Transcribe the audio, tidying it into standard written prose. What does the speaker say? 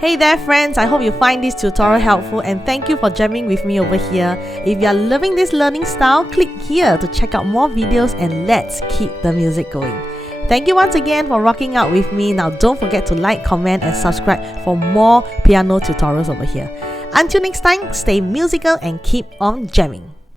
Hey there friends, I hope you find this tutorial helpful and thank you for jamming with me over here. If you are loving this learning style, click here to check out more videos and let's keep the music going. Thank you once again for rocking out with me. Now don't forget to like, comment and subscribe for more piano tutorials over here. Until next time, stay musical and keep on jamming.